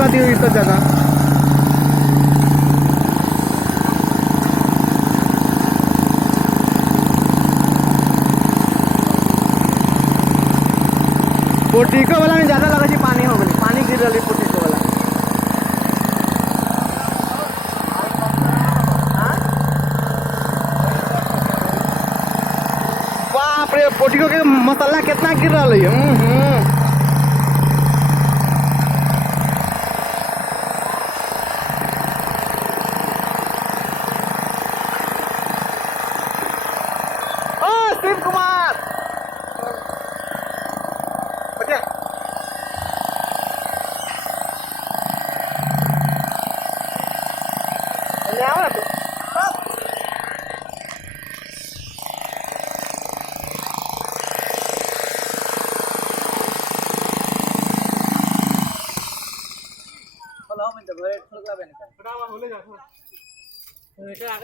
दिखती हुई तो जगह। पोटिको वाला में ज्यादा लगा छी पानी हो गई, पानी गिर रही पोटिको वाला। बाप रे, पोटिको के मसाला कितना गिर रहा है। शिव कुमार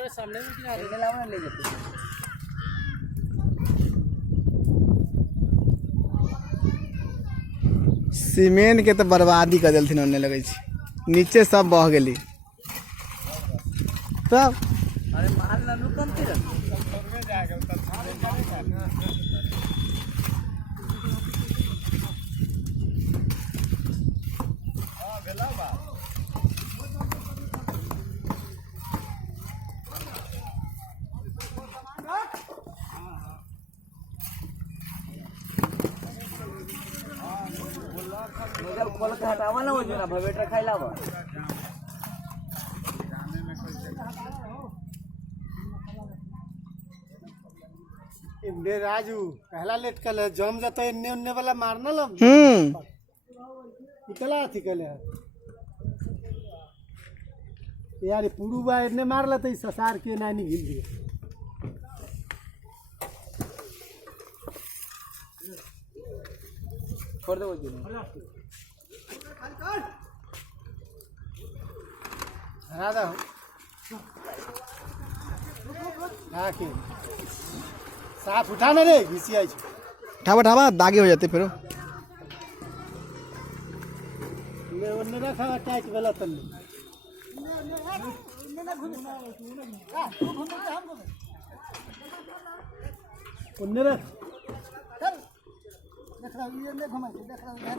सामने ले जाते सीमेंट के तो बर्बादी कर दिलथिन होने लगे, नीचे सब बह गई तब। अरे मार लानू कम हटावा ना, भवेटर खाइला राजू कहला लेट कल जम जाता इन्ने उन्ने वाला मारना लग निकला थी कल यार पुरु बा इन्ने मार लेते ससार के नानी घिल गया। छोड़ दो हरा दो साफ उठाना रे घिसिया ठावा ठावा दागे हो जाते फिर रखा टाइट वाला तल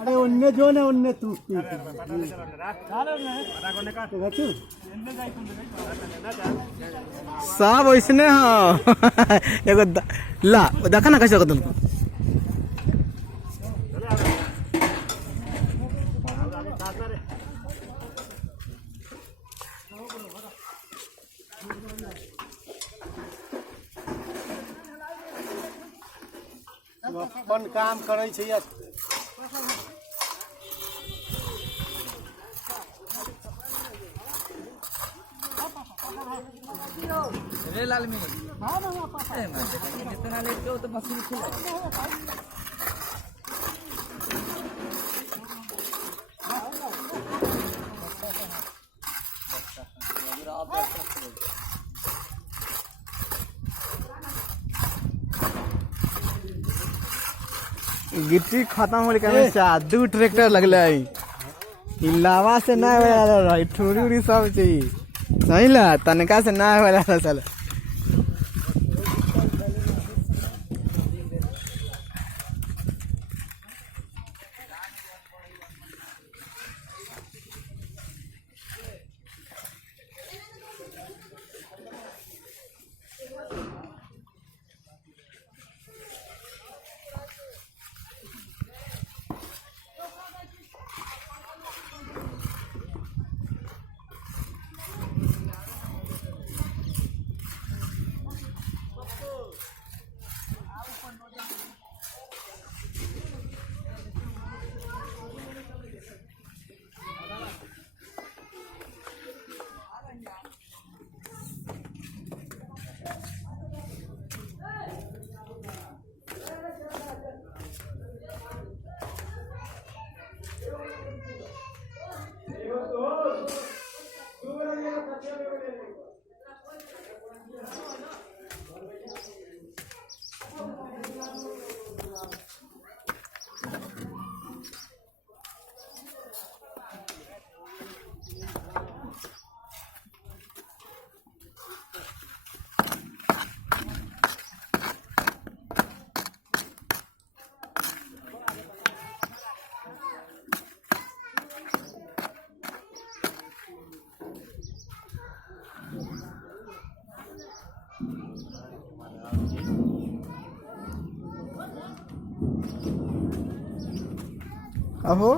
अरे उन्ने जो ना उन्ने तू सब वैसने हाँ एगो ला देखा ना कैसे तुमको अपन काम करे छै रे लाल में हां ना पापा इतना लेट के तो मशीन खेला गिट्टी खत्म हो गई दू ट्रैक्टर लगल लावा से ना ठूरी उड़ी सब चाहिए सही ला तनका से ना वाला साला अहो